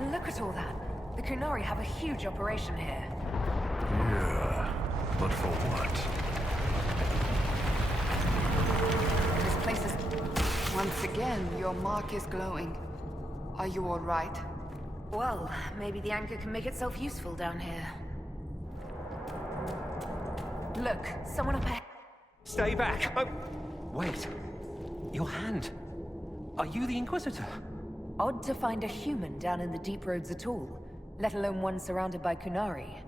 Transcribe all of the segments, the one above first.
Look at all that. The Kunari have a huge operation here. Yeah, but for what? This place is... Once again, your mark is glowing. Are you all right? Well, maybe the anchor can make itself useful down here. Look, someone up ahead. Stay back! Oh, wait. Your hand. Are you the Inquisitor? Odd to find a human down in the deep roads at all, let alone one surrounded by Kunari.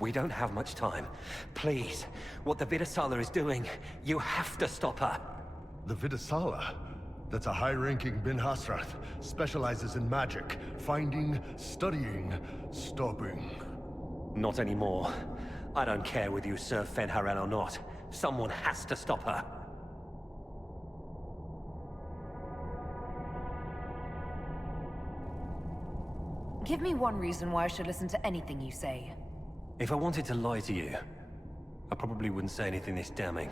We don't have much time. Please, what the Vidasala is doing, you have to stop her. The Vidasala? That's a high-ranking Bin Hasrath. Specializes in magic. Finding, studying, stopping. Not anymore. I don't care whether you serve Fenharel or not. Someone has to stop her. Give me one reason why I should listen to anything you say. If I wanted to lie to you, I probably wouldn't say anything this damning.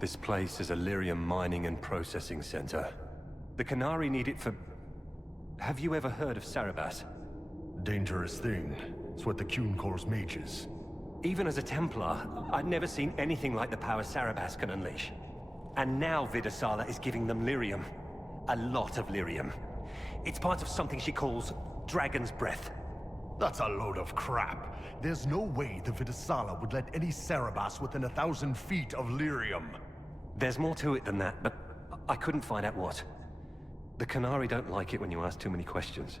This place is a lyrium mining and processing center. The Kunari need it for... Have you ever heard of Sarabas? Dangerous thing. It's what the Qun calls mages. Even as a Templar, I'd never seen anything like the power Sarabas can unleash. And now Vidasala is giving them lyrium. A lot of lyrium. It's part of something she calls Dragon's Breath. That's a load of crap. There's no way the Vidasala would let any Sarabas within 1,000 feet of lyrium. There's more to it than that, but I couldn't find out what. The Kunari don't like it when you ask too many questions.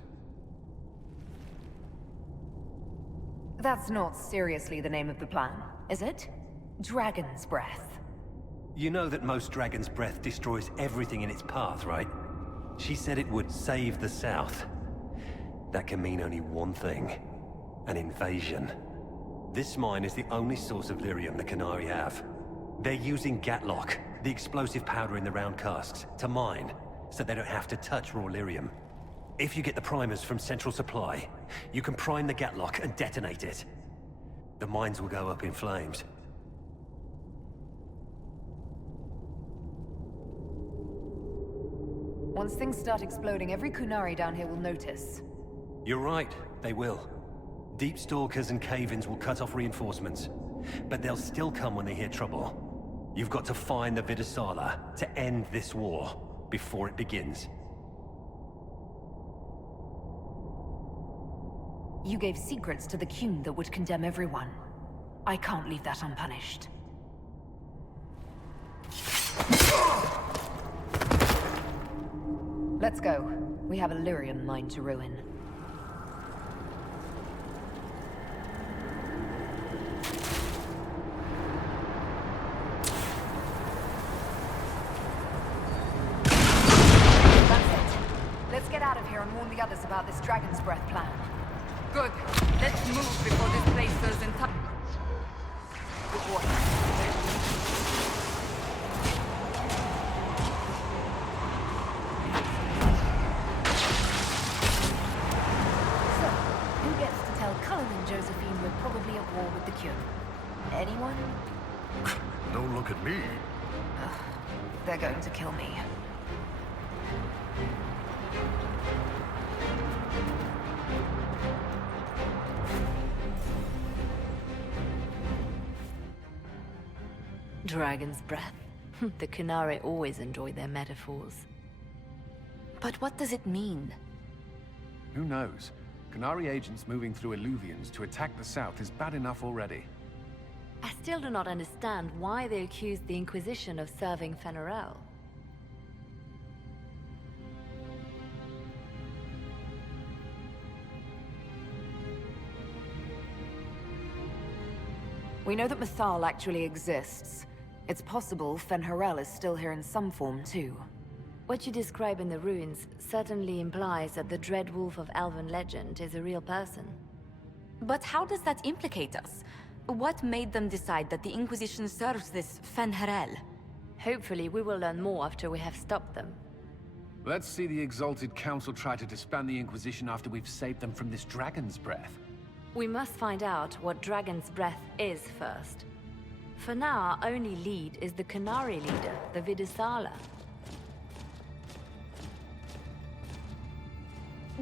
That's not seriously the name of the plan, is it? Dragon's Breath. You know that most Dragon's Breath destroys everything in its path, right? She said it would save the South. That can mean only one thing. An invasion. This mine is the only source of lyrium the Kunari have. They're using Gatlock, the explosive powder in the round casks, to mine, so they don't have to touch raw lyrium. If you get the primers from Central Supply, you can prime the Gatlock and detonate it. The mines will go up in flames. Once things start exploding, every Kunari down here will notice. You're right, they will. Deep Stalkers and Cave-ins will cut off reinforcements, but they'll still come when they hear trouble. You've got to find the Vidasala to end this war before it begins. You gave secrets to the Qun that would condemn everyone. I can't leave that unpunished. Let's go. We have a lyrium mine to ruin. That's it. Let's get out of here and warn the others about this Dragon's Breath plan. Good. Let's move before this place fills in time. Good boy. So, who gets to tell Cullen and Josephine we're probably at war with the Qun? Anyone? Don't look at me. They're going to kill me. Dragon's Breath. The Kunari always enjoy their metaphors. But what does it mean? Who knows? Kunari agents moving through Illuvians to attack the south is bad enough already. I still do not understand why they accused the Inquisition of serving Fenharel. We know that Mythal actually exists. It's possible Fenharel is still here in some form, too. What you describe in the ruins certainly implies that the Dread Wolf of Elven legend is a real person. But how does that implicate us? What made them decide that the Inquisition serves this Fenharel? Hopefully we will learn more after we have stopped them. Let's see the Exalted Council try to disband the Inquisition after we've saved them from this Dragon's Breath. We must find out what Dragon's Breath is first. For now, our only lead is the Kunari leader, the Vidasala.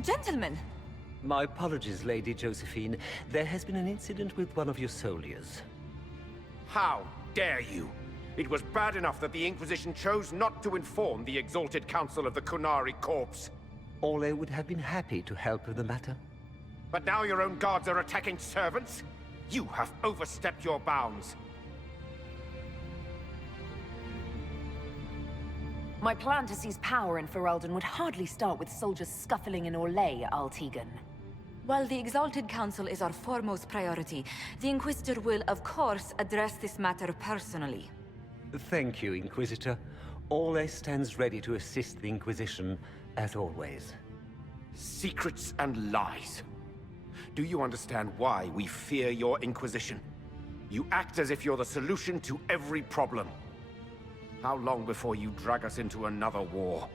Gentlemen, My apologies, Lady Josephine. There has been an incident with one of your soldiers. How dare you? It was bad enough that the Inquisition chose not to inform the Exalted Council of the Qunari Corps. Ole would have been happy to help with the matter. But now your own guards are attacking servants? You have overstepped your bounds. My plan to seize power in Ferelden would hardly start with soldiers scuffling in Orlais, Altegan. While the Exalted Council is our foremost priority, the Inquisitor will, of course, address this matter personally. Thank you, Inquisitor. Ole stands ready to assist the Inquisition, as always. Secrets and lies. Do you understand why we fear your Inquisition? You act as if you're the solution to every problem. How long before you drag us into another war?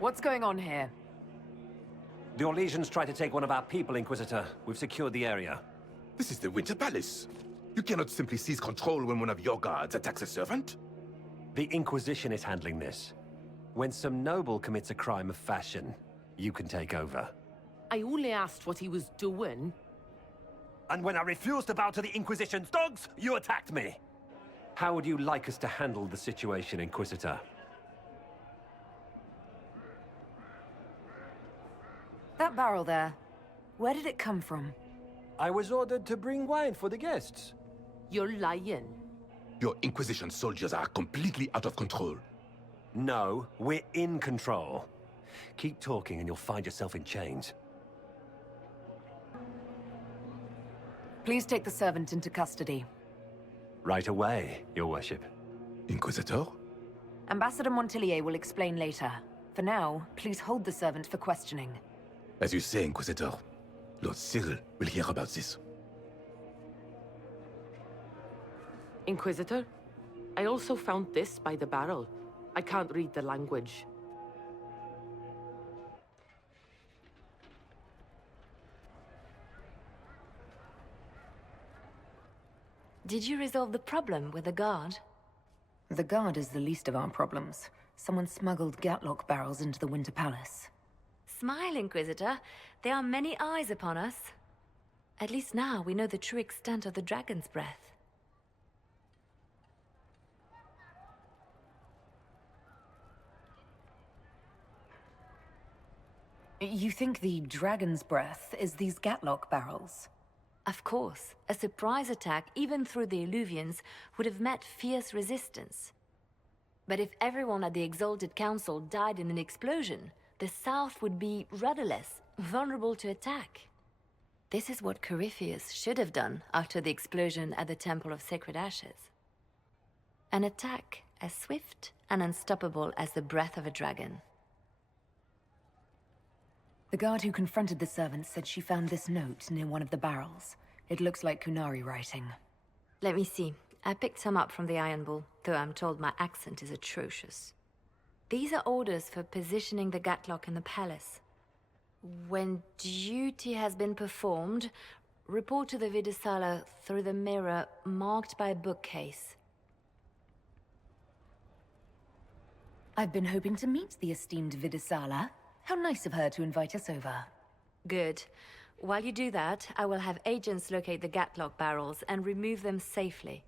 What's going on here? The Orlesians tried to take one of our people, Inquisitor. We've secured the area. This is the Winter Palace. You cannot simply seize control when one of your guards attacks a servant. The Inquisition is handling this. When some noble commits a crime of fashion, you can take over. I only asked what he was doing. And when I refused to bow to the Inquisition's dogs, you attacked me! How would you like us to handle the situation, Inquisitor? That barrel there, where did it come from? I was ordered to bring wine for the guests. You're lying. Your Inquisition soldiers are completely out of control. No, we're in control. Keep talking and you'll find yourself in chains. Please take the servant into custody. Right away, Your Worship. Inquisitor? Ambassador Montillier will explain later. For now, please hold the servant for questioning. As you say, Inquisitor. Lord Cyril will hear about this. Inquisitor, I also found this by the barrel. I can't read the language. Did you resolve the problem with the guard? The guard is the least of our problems. Someone smuggled Gatlock barrels into the Winter Palace. Smile, Inquisitor. There are many eyes upon us. At least now we know the true extent of the dragon's breath. You think the dragon's breath is these Gatlock barrels? Of course, a surprise attack, even through the Illuvians, would have met fierce resistance. But if everyone at the Exalted Council died in an explosion, the South would be rudderless, vulnerable to attack. This is what Corypheus should have done after the explosion at the Temple of Sacred Ashes. An attack as swift and unstoppable as the breath of a dragon. The guard who confronted the servant said she found this note near one of the barrels. It looks like Qunari writing. Let me see. I picked some up from the Iron Bull, though I'm told my accent is atrocious. These are orders for positioning the Gatlock in the palace. When duty has been performed, report to the Vidisala through the mirror marked by a bookcase. I've been hoping to meet the esteemed Vidisala. How nice of her to invite us over. Good. While you do that, I will have agents locate the Gatlock barrels and remove them safely.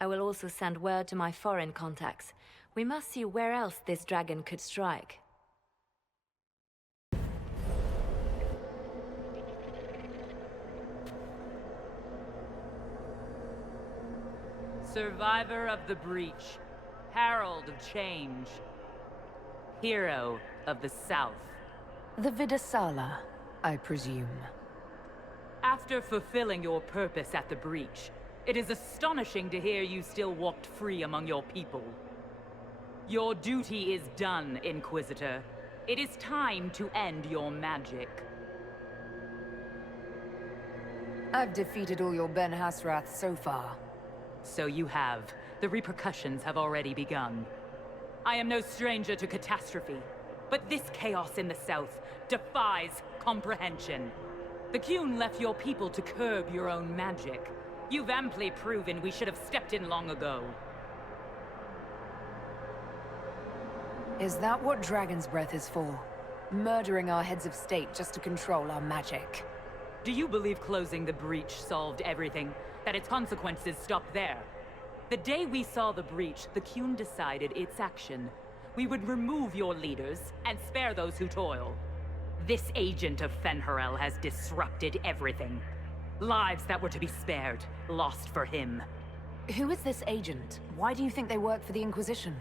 I will also send word to my foreign contacts. We must see where else this dragon could strike. Survivor of the breach. Herald of change. Hero of the South. The Vidisala, I presume. After fulfilling your purpose at the breach, it is astonishing to hear you still walked free among your people. Your duty is done, Inquisitor. It is time to end your magic. I've defeated all your Ben Hasrath so far. So you have. The repercussions have already begun. I am no stranger to catastrophe, but this chaos in the south defies comprehension. The Qun left your people to curb your own magic. You've amply proven we should have stepped in long ago. Is that what Dragon's Breath is for? Murdering our heads of state just to control our magic? Do you believe closing the breach solved everything? That its consequences stopped there? The day we saw the breach, the Qun decided its action. We would remove your leaders and spare those who toil. This agent of Fen'Harel has disrupted everything. Lives that were to be spared, lost for him. Who is this agent? Why do you think they work for the Inquisition?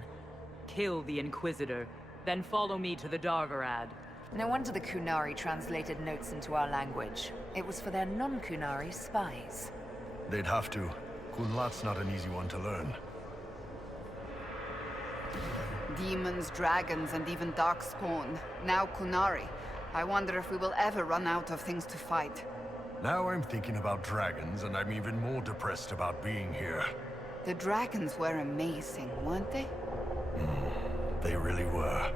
Kill the Inquisitor, then follow me to the Dargarad. No wonder the Qunari translated notes into our language. It was for their non-Qunari spies. They'd have to. Kunlat's not an easy one to learn. Demons, dragons, and even Darkspawn. Now Qunari. I wonder if we will ever run out of things to fight. Now I'm thinking about dragons, and I'm even more depressed about being here. The dragons were amazing, weren't they? They really were.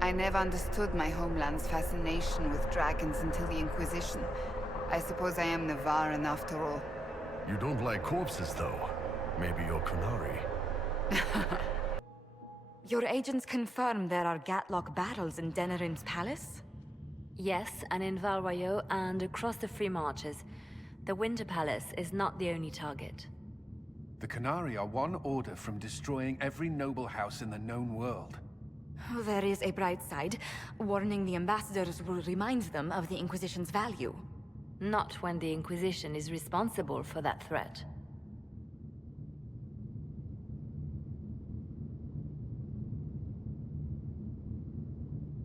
I never understood my homeland's fascination with dragons until the Inquisition. I suppose I am Navaran after all. You don't like corpses, though. Maybe you're Qunari. Your agents confirm there are Gatlock battles in Denerim's palace? Yes, and in Val Royeaux and across the Free Marches. The Winter Palace is not the only target. The Qunari are one order from destroying every noble house in the known world. Oh, there is a bright side. Warning the ambassadors will remind them of the Inquisition's value. Not when the Inquisition is responsible for that threat.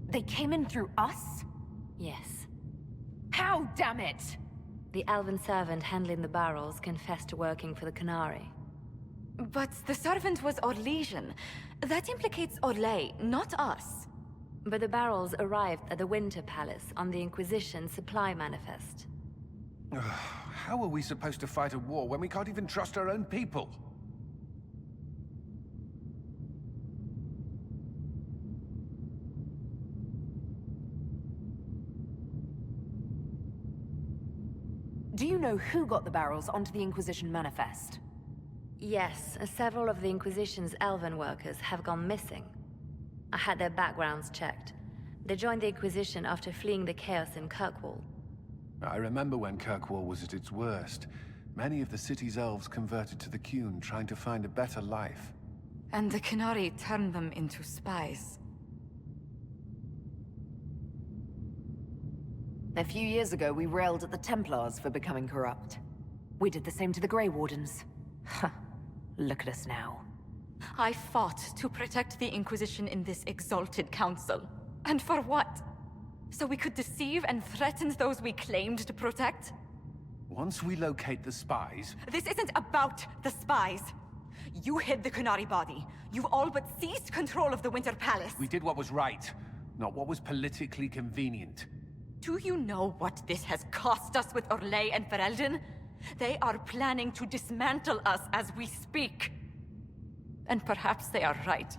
They came in through us? Yes. How, damn it? The elven servant handling the barrels confessed to working for the Qunari. But the servant was Orlesian. That implicates Orlais, not us. But the barrels arrived at the Winter Palace on the Inquisition supply manifest. How are we supposed to fight a war when we can't even trust our own people? Do you know who got the barrels onto the Inquisition manifest? Yes, several of the Inquisition's elven workers have gone missing. I had their backgrounds checked. They joined the Inquisition after fleeing the chaos in Kirkwall. I remember when Kirkwall was at its worst. Many of the city's elves converted to the Qun, trying to find a better life. And the Qunari turned them into spies. A few years ago, we railed at the Templars for becoming corrupt. We did the same to the Grey Wardens. Huh. Look at us now. I fought to protect the Inquisition in this exalted council. And for what? So we could deceive and threaten those we claimed to protect? Once we locate the spies... This isn't about the spies. You hid the Qunari body. You've all but seized control of the Winter Palace. We did what was right, not what was politically convenient. Do you know what this has cost us with Orlais and Ferelden? They are planning to dismantle us as we speak. And perhaps they are right.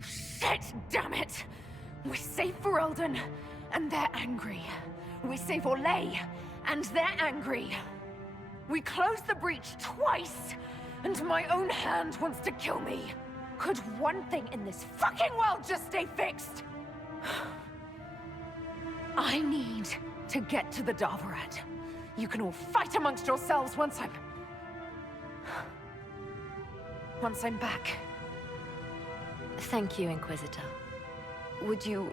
Shit, damn it! We save Ferelden, and they're angry. We save Orlais, and they're angry. We close the breach twice, and my own hand wants to kill me. Could one thing in this fucking world just stay fixed? I need to get to the Darvarad. You can all fight amongst yourselves once I'm back. Thank you, Inquisitor. Would you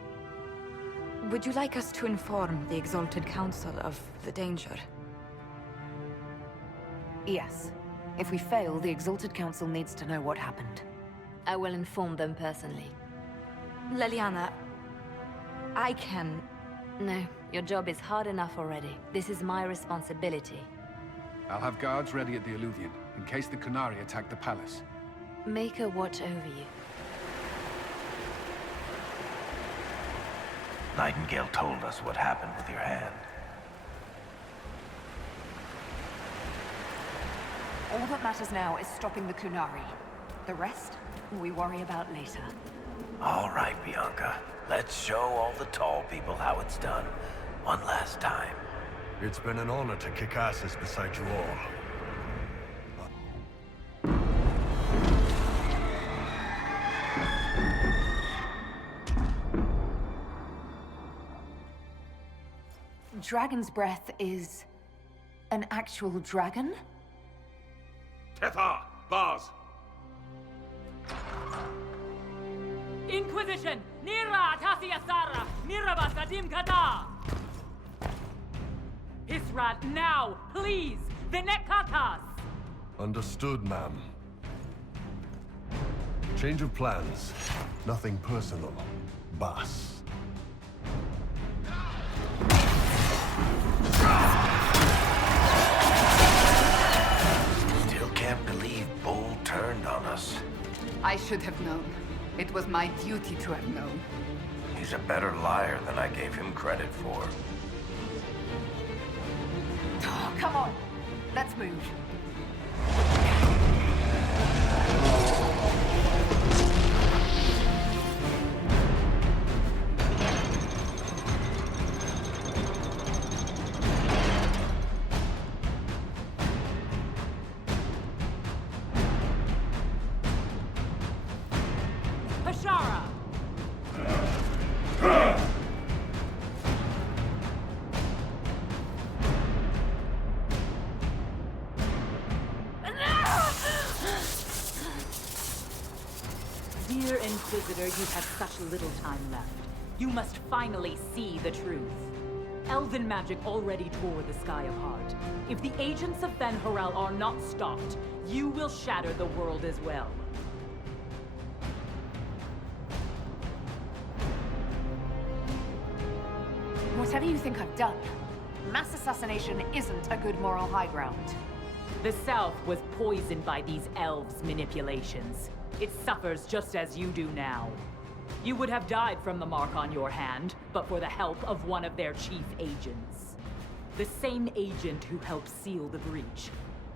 like us to inform the Exalted Council of the danger? Yes. If we fail, the Exalted Council needs to know what happened. I will inform them personally. Leliana, I can... No, your job is hard enough already. This is my responsibility. I'll have guards ready at the Alluvion, in case the Qunari attack the palace. Make her watch over you. Nightingale told us what happened with your hand. All that matters now is stopping the Kunari. The rest, we worry about later. All right, Bianca. Let's show all the tall people how it's done. One last time. It's been an honor to kick asses beside you all. Dragon's breath is... an actual dragon? Tethar! Bars! Inquisition! Nira Tasiyasara! Niraba Sadim Kata! Hisrat, now! Please! Vinekatas! Understood, ma'am. Change of plans. Nothing personal. Boss. Still can't believe Bull turned on us. I should have known. It was my duty to have known. He's a better liar than I gave him credit for. Oh, come on. Let's move. Hashara! Dear Inquisitor, you have such little time left. You must finally see the truth. Elven magic already tore the sky apart. If the agents of Ben Harel are not stopped, you will shatter the world as well. Whatever you think I've done, mass assassination isn't a good moral high ground. The South was poisoned by these elves' manipulations. It suffers just as you do now. You would have died from the mark on your hand, but for the help of one of their chief agents. The same agent who helped seal the breach,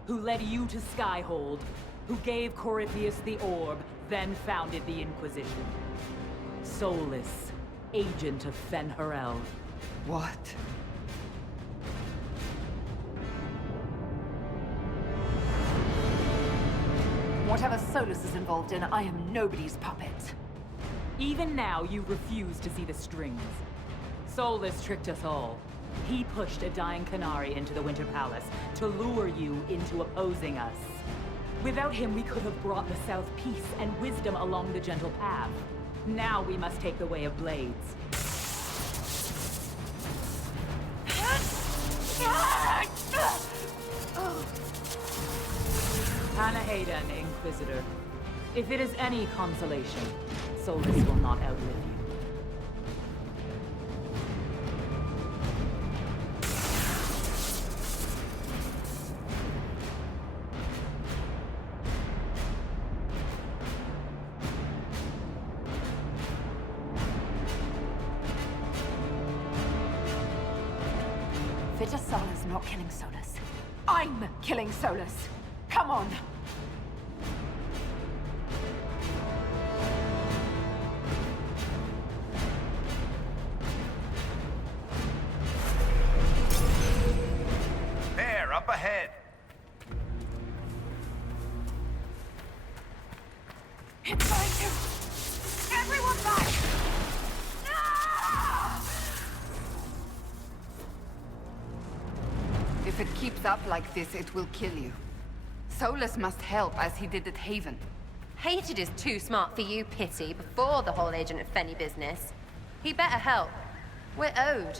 who led you to Skyhold, who gave Corypheus the orb, then founded the Inquisition. Soulless, agent of Fen-Harel. What? Whatever Solus is involved in, I am nobody's puppet. Even now, you refuse to see the strings. Solus tricked us all. He pushed a dying Qunari into the Winter Palace to lure you into opposing us. Without him, we could have brought the South peace and wisdom along the gentle path. Now we must take the way of blades. Panahadan, Inquisitor. If it is any consolation, Solus will not outlive you. Vitasala's not killing Solus. I'm killing Solus. Come on! There, up ahead. It's going to... Everyone back! If it keeps up like this, it will kill you. Solus must help, as he did at Haven. Hated is too smart for you, Pity, before the whole Agent of Fenny business. He better help. We're owed.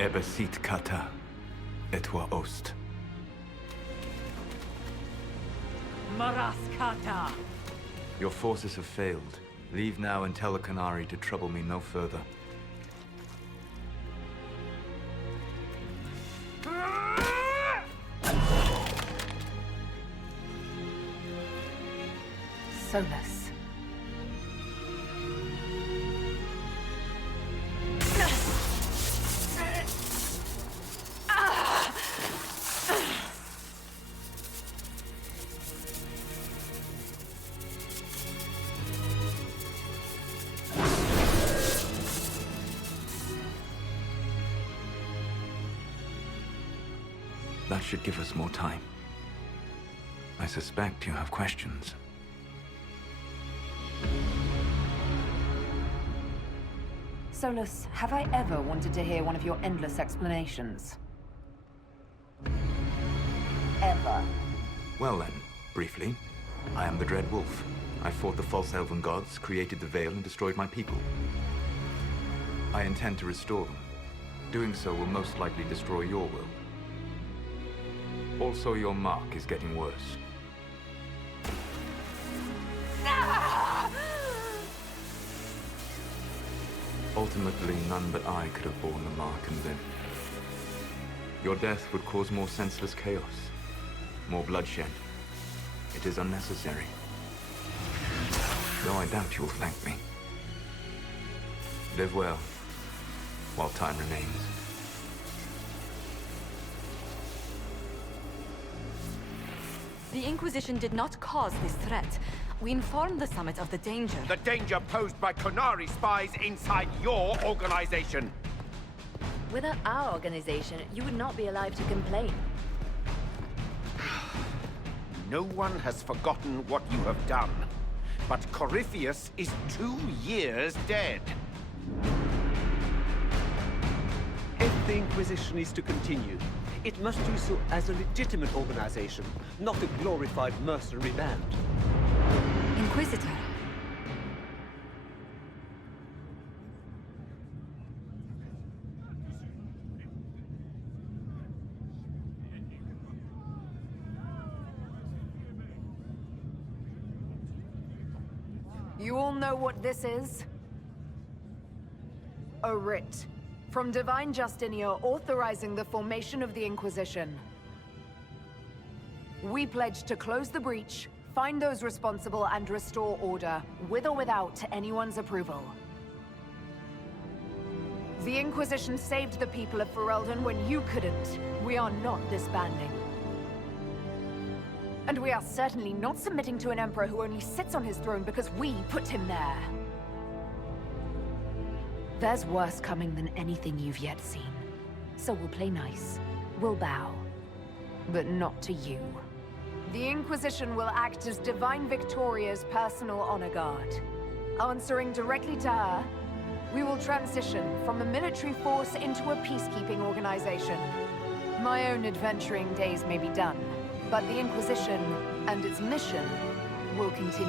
Ebesit kata, etwa ost. Maraskata! Your forces have failed. Leave now and tell the Qunari to trouble me no further. Solus. That should give us more time. I suspect you have questions. Solus, have I ever wanted to hear one of your endless explanations? Ever. Well then, briefly, I am the Dread Wolf. I fought the false elven gods, created the Veil, and destroyed my people. I intend to restore them. Doing so will most likely destroy your world. Also, your mark is getting worse. Ultimately, none but I could have borne the mark and lived. Your death would cause more senseless chaos, more bloodshed. It is unnecessary. Though I doubt you will thank me. Live well, while time remains. The Inquisition did not cause this threat. We informed the Summit of the danger. The danger posed by Qunari spies inside your organization! Without our organization, you would not be alive to complain. No one has forgotten what you have done. But Corypheus is 2 years dead. If the Inquisition is to continue, it must do so as a legitimate organization, not a glorified mercenary band. Inquisitor. You all know what this is? A writ. From Divine Justinia authorizing the formation of the Inquisition. We pledge to close the breach, find those responsible, and restore order, with or without anyone's approval. The Inquisition saved the people of Ferelden when you couldn't. We are not disbanding. And we are certainly not submitting to an emperor who only sits on his throne because we put him there. There's worse coming than anything you've yet seen. So we'll play nice. We'll bow. But not to you. The Inquisition will act as Divine Victoria's personal honor guard. Answering directly to her, we will transition from a military force into a peacekeeping organization. My own adventuring days may be done, but the Inquisition and its mission will continue.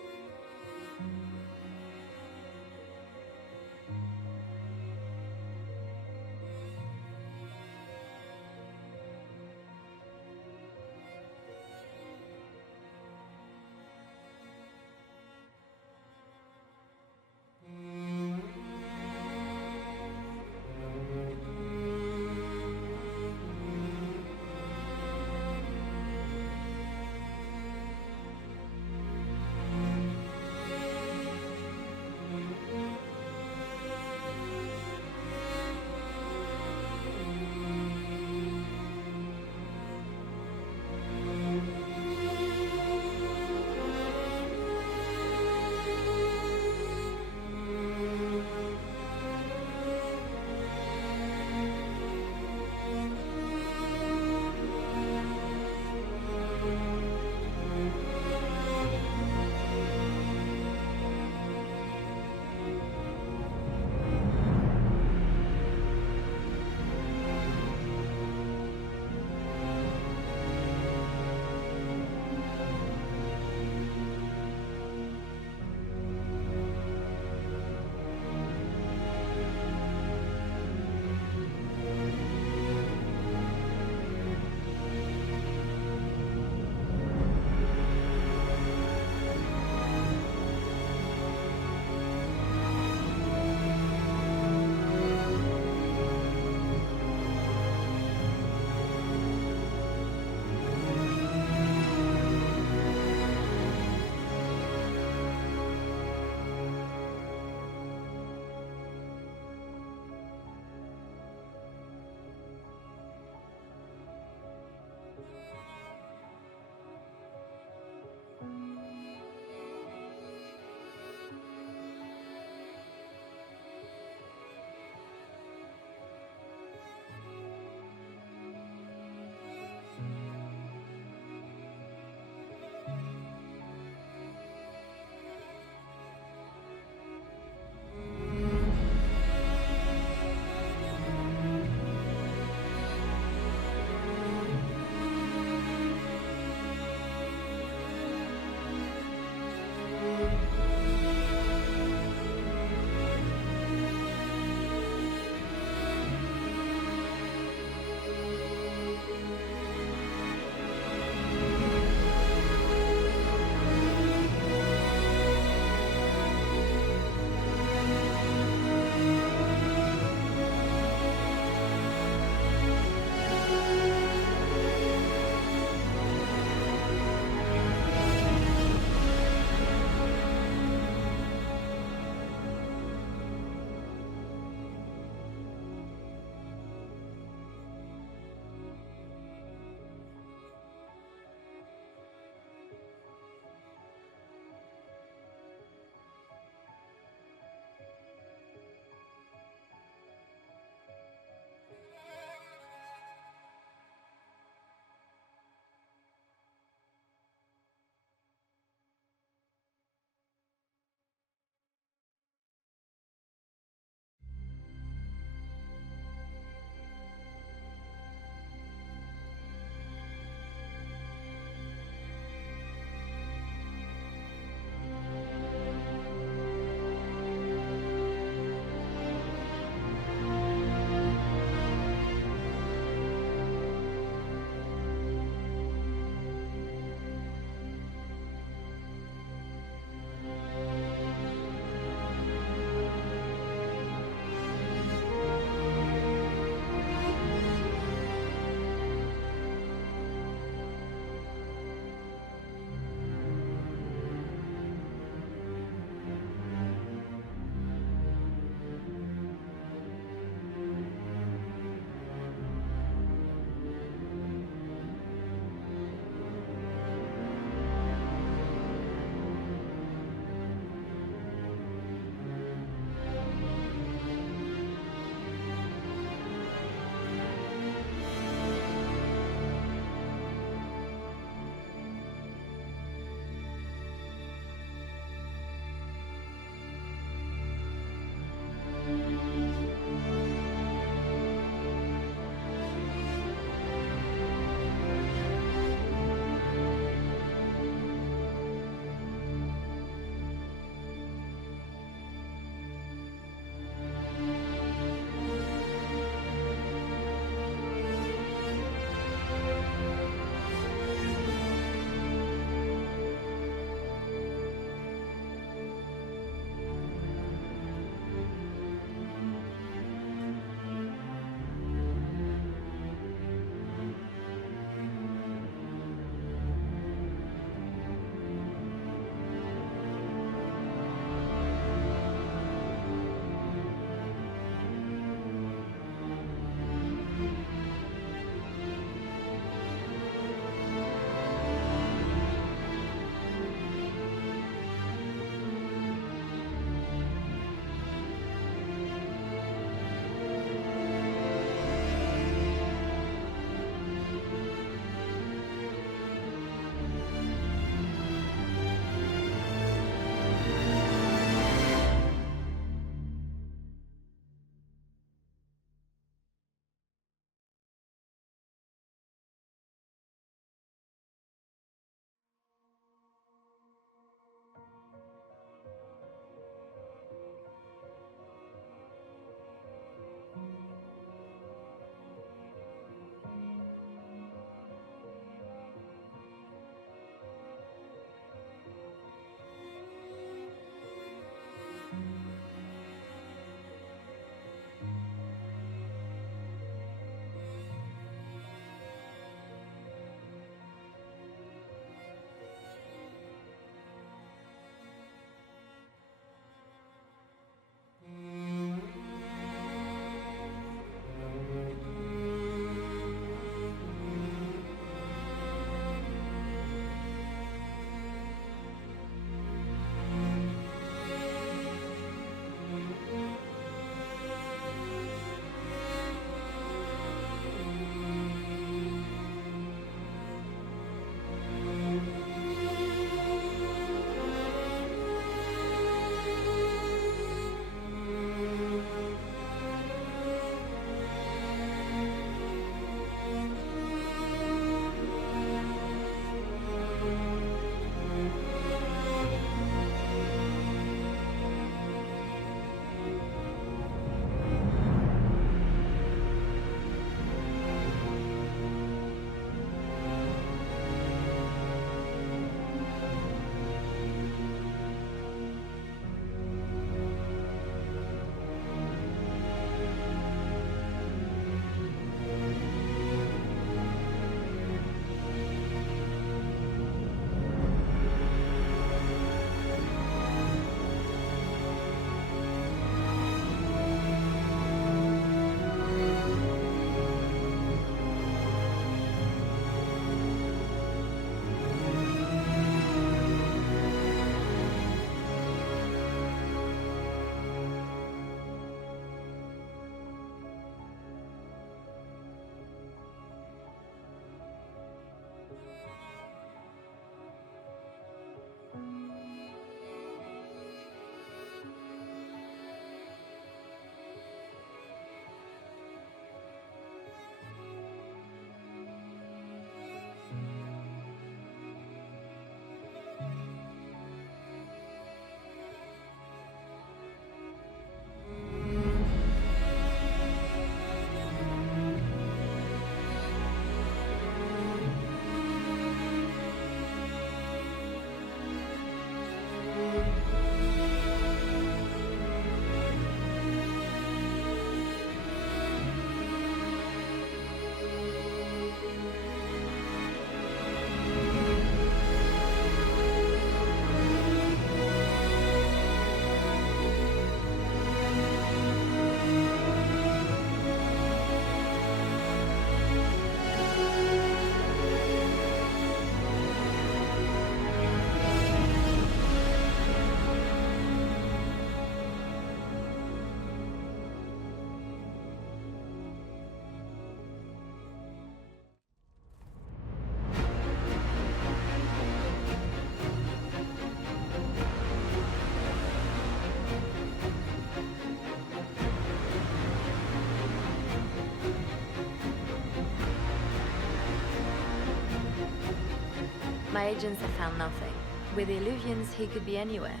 My agents have found nothing. With the Illuvians, he could be anywhere.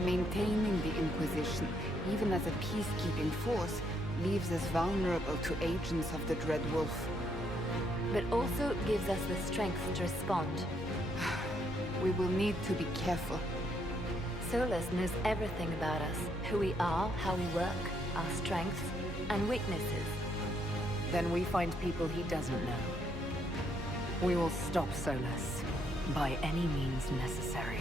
Maintaining the Inquisition, even as a peacekeeping force, leaves us vulnerable to agents of the Dread Wolf. But also gives us the strength to respond. We will need to be careful. Solus knows everything about us. Who we are, how we work, our strengths and weaknesses. Then we find people he doesn't know. We will stop Solus by any means necessary.